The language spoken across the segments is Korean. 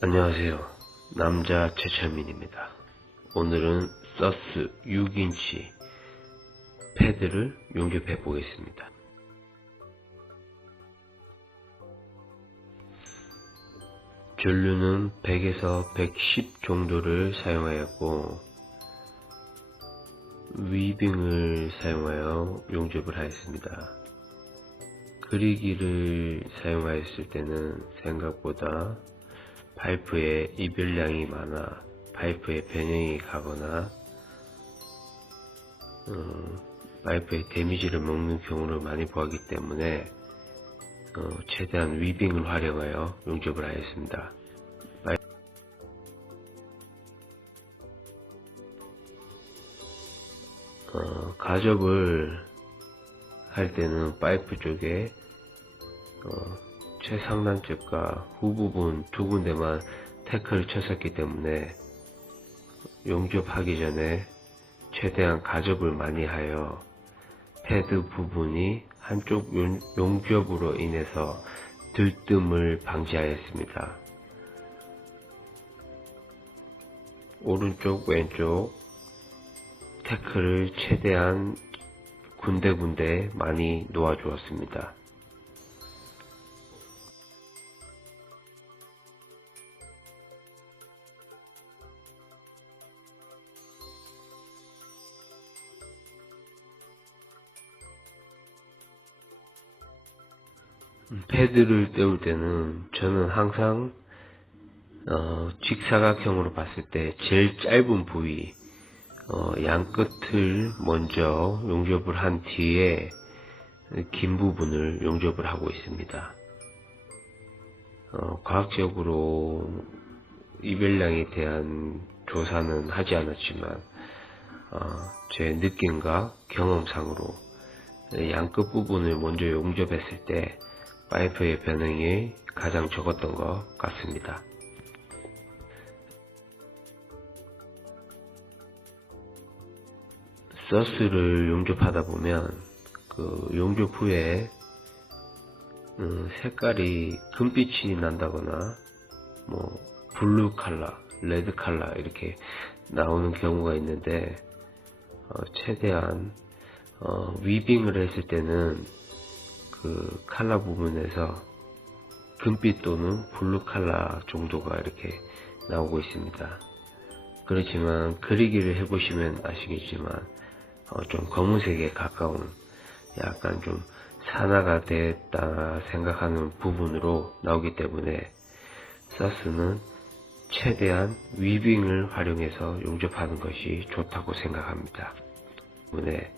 안녕하세요. 남자 최철민입니다. 오늘은 서스 6인치 패드를 용접해 보겠습니다. 전류는 100에서 110 정도를 사용하였고 위빙을 사용하여 용접을 하였습니다. 그리기를 사용하였을 때는 생각보다 파이프에 이별량이 많아 파이프에 변형이 가거나 파이프에 데미지를 먹는 경우를 많이 보았기 때문에 최대한 위빙을 활용하여 용접을 하였습니다. 가접을 할 때는 파이프 쪽에 최상단쪽과 후부분 두 군데만 태클을 쳤었기 때문에 용접하기 전에 최대한 가접을 많이 하여 패드 부분이 한쪽 용접으로 인해서 들뜸을 방지하였습니다. 오른쪽 왼쪽 태클을 최대한 군데군데 많이 놓아 주었습니다. 패드를 떼울 때는 저는 항상 직사각형으로 봤을 때 제일 짧은 부위 양 끝을 먼저 용접을 한 뒤에 긴 부분을 용접을 하고 있습니다. 과학적으로 이별량에 대한 조사는 하지 않았지만 제 느낌과 경험상으로 양 끝 부분을 먼저 용접했을 때 파이프의 변형이 가장 적었던 것 같습니다. 서스를 용접하다 보면 그 용접 후에 색깔이 금빛이 난다거나 뭐 블루 컬러, 레드 컬러 이렇게 나오는 경우가 있는데 최대한 위빙을 했을 때는 그 컬러 부분에서 금빛 또는 블루 컬러 정도가 이렇게 나오고 있습니다. 그렇지만 그리기를 해보시면 아시겠지만 좀 검은색에 가까운 약간 좀 산화가 됐다 생각하는 부분으로 나오기 때문에 서스는 최대한 위빙을 활용해서 용접하는 것이 좋다고 생각합니다. 때문에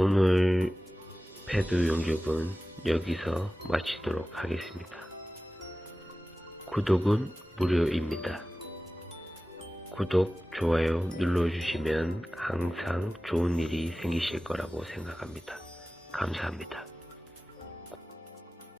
오늘 패드 용접은 여기서 마치도록 하겠습니다. 구독은 무료입니다. 구독, 좋아요 눌러주시면 항상 좋은 일이 생기실 거라고 생각합니다. 감사합니다.